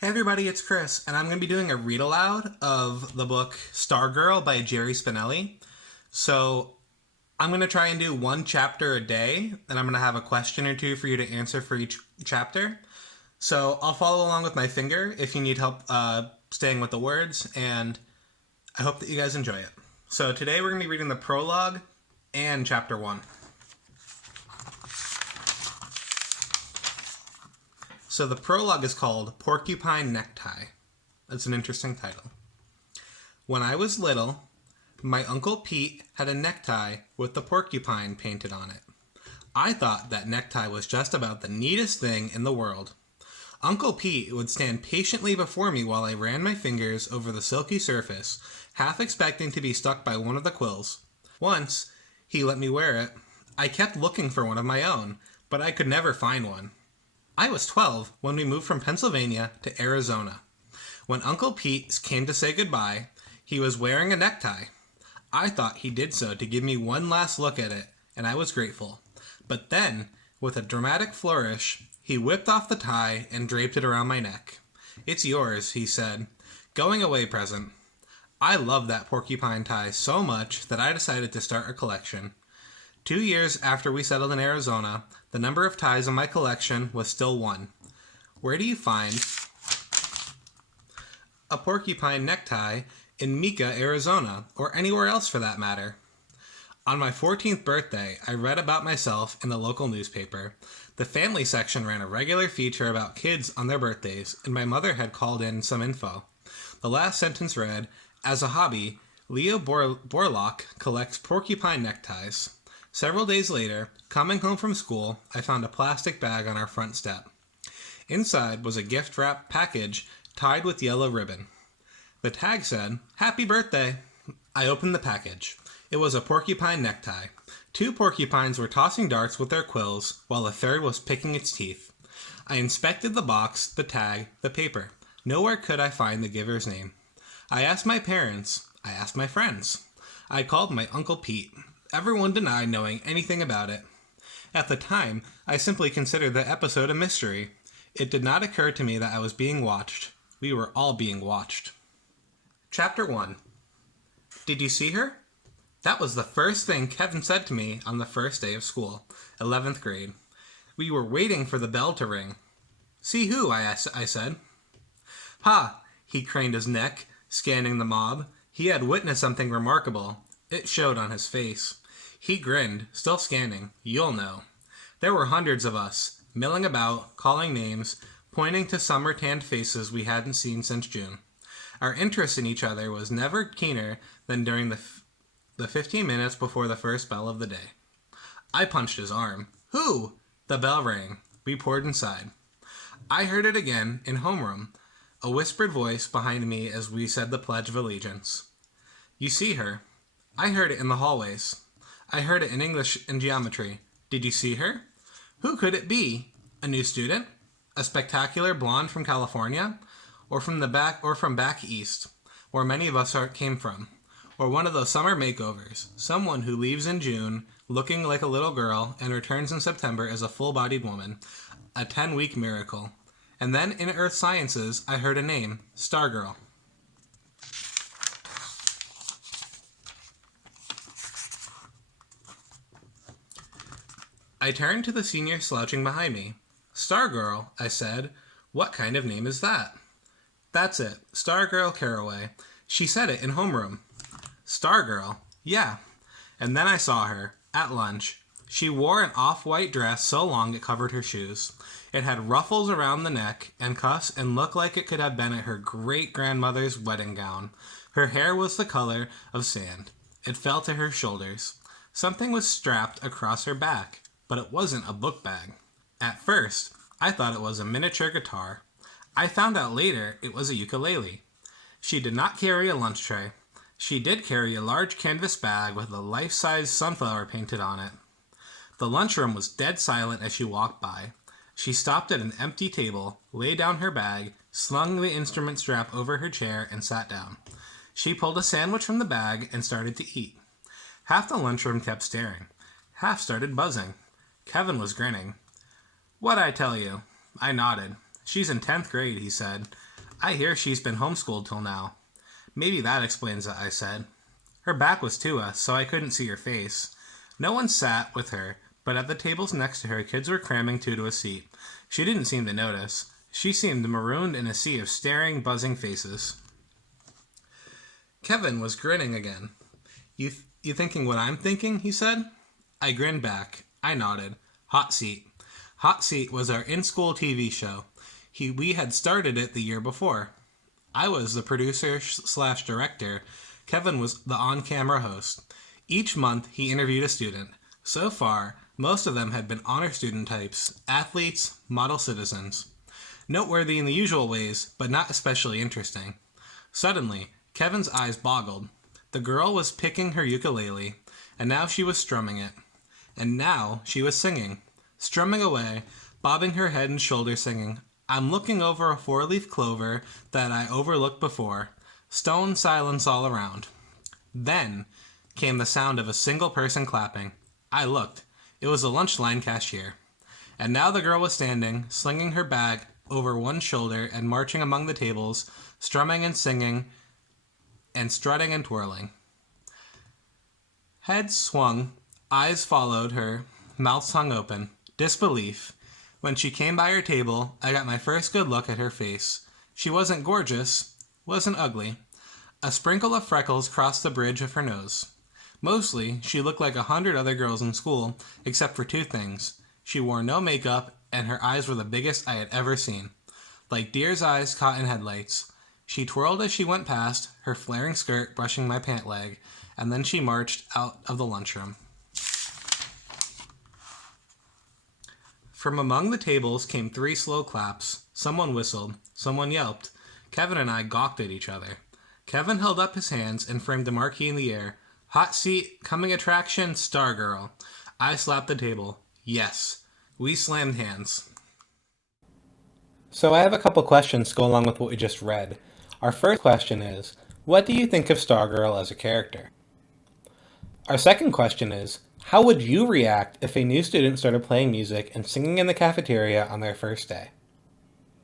Hey everybody, it's Chris, and I'm going to be doing a read aloud of the book Stargirl by Jerry Spinelli. So I'm going to try and do one chapter a day, and I'm going to have a question or two for you to answer for each chapter. So I'll follow along with my finger if you need help staying with the words, and I hope that you guys enjoy it. So today we're going to be reading the prologue and chapter 1. So the prologue is called Porcupine Necktie. That's an interesting title. When I was little, my Uncle Pete had a necktie with the porcupine painted on it. I thought that necktie was just about the neatest thing in the world. Uncle Pete would stand patiently before me while I ran my fingers over the silky surface, half expecting to be stuck by one of the quills. Once, he let me wear it. I kept looking for one of my own, but I could never find one. I was 12 when we moved from Pennsylvania to Arizona. When Uncle Pete came to say goodbye, he was wearing a necktie. I thought he did so to give me one last look at it, and I was grateful. But then, with a dramatic flourish, he whipped off the tie and draped it around my neck. "It's yours," he said. "Going away present." I loved that porcupine tie so much that I decided to start a collection. 2 years after we settled in Arizona, the number of ties in my collection was still 1. Where do you find a porcupine necktie in Mika, Arizona, or anywhere else for that matter? On my 14th birthday, I read about myself in the local newspaper. The family section ran a regular feature about kids on their birthdays, and my mother had called in some info. The last sentence read, "As a hobby, Leo Borlock collects porcupine neckties." Several days later, coming home from school, I found a plastic bag on our front step. Inside was a gift-wrapped package tied with yellow ribbon. The tag said, "Happy birthday." I opened the package. It was a porcupine necktie. 2 porcupines were tossing darts with their quills, while a third was picking its teeth. I inspected the box, the tag, the paper. Nowhere could I find the giver's name. I asked my parents. I asked my friends. I called my Uncle Pete. Everyone denied knowing anything about it. At the time, I simply considered the episode a mystery. It did not occur to me that I was being watched. We were all being watched. Chapter 1. Did you see her? That was the first thing Kevin said to me on the first day of school, 11th grade. We were waiting for the bell to ring. "See who?" I said. "Ha!" He craned his neck, scanning the mob. He had witnessed something remarkable. It showed on his face. He grinned, still scanning. "You'll know." There were hundreds of us, milling about, calling names, pointing to summer-tanned faces we hadn't seen since June. Our interest in each other was never keener than during the 15 minutes before the first bell of the day. I punched his arm. "Who?" The bell rang. We poured inside. I heard it again in homeroom, a whispered voice behind me as we said the Pledge of Allegiance. "You see her?" I heard it in the hallways. I heard it in English and geometry. "Did you see her?" Who could it be? A new student? A spectacular blonde from California? Or from back east, where many of us came from? Or one of those summer makeovers, someone who leaves in June looking like a little girl and returns in September as a full-bodied woman, a 10-week miracle. And then in Earth Sciences, I heard a name, Stargirl. I turned to the senior slouching behind me. "Stargirl," I said. "What kind of name is that?" "That's it, Stargirl Caraway. She said it in homeroom." "Stargirl?" "Yeah." And then I saw her, at lunch. She wore an off-white dress so long it covered her shoes. It had ruffles around the neck and cuffs and looked like it could have been at her great-grandmother's wedding gown. Her hair was the color of sand. It fell to her shoulders. Something was strapped across her back, but it wasn't a book bag. At first, I thought it was a miniature guitar. I found out later it was a ukulele. She did not carry a lunch tray. She did carry a large canvas bag with a life-size sunflower painted on it. The lunchroom was dead silent as she walked by. She stopped at an empty table, laid down her bag, slung the instrument strap over her chair, and sat down. She pulled a sandwich from the bag and started to eat. Half the lunchroom kept staring. Half started buzzing. Kevin was grinning. "What'd I tell you?" I nodded. "She's in 10th grade, he said. I hear she's been homeschooled till now. Maybe that explains it, I said. Her back was to us, so I couldn't see her face. No one sat with her, but at the tables next to her, kids were cramming two to a seat. She didn't seem to notice. She seemed marooned in a sea of staring, buzzing faces. Kevin was grinning again. You thinking what I'm thinking? He said. I grinned back. I nodded. Hot Seat. Hot Seat was our in-school TV show. We had started it the year before. I was the producer/director. Kevin was the on-camera host. Each month, he interviewed a student. So far, most of them had been honor student types, athletes, model citizens. Noteworthy in the usual ways, but not especially interesting. Suddenly, Kevin's eyes boggled. The girl was picking her ukulele, and now she was strumming it. And now she was singing. Strumming away, bobbing her head and shoulders, singing, I'm looking over a four-leaf clover that I overlooked before. Stone silence all around. Then came the sound of a single person clapping. I looked. It was the lunch line cashier. And now the girl was standing, slinging her bag over one shoulder and marching among the tables, strumming and singing, and strutting and twirling. Heads swung, eyes followed her, mouths hung open. Disbelief. When she came by her table, I got my first good look at her face. She wasn't gorgeous, wasn't ugly. A sprinkle of freckles crossed the bridge of her nose. Mostly, she looked like 100 other girls in school, except for two things. She wore no makeup, and her eyes were the biggest I had ever seen. Like deer's eyes caught in headlights. She twirled as she went past, her flaring skirt brushing my pant leg, and then she marched out of the lunchroom. From among the tables came 3 slow claps. Someone whistled. Someone yelped. Kevin and I gawked at each other. Kevin held up his hands and framed a marquee in the air. Hot seat, coming attraction, Stargirl. I slapped the table. Yes. We slammed hands. So I have a couple questions to go along with what we just read. Our first question is, what do you think of Stargirl as a character? Our second question is, how would you react if a new student started playing music and singing in the cafeteria on their first day?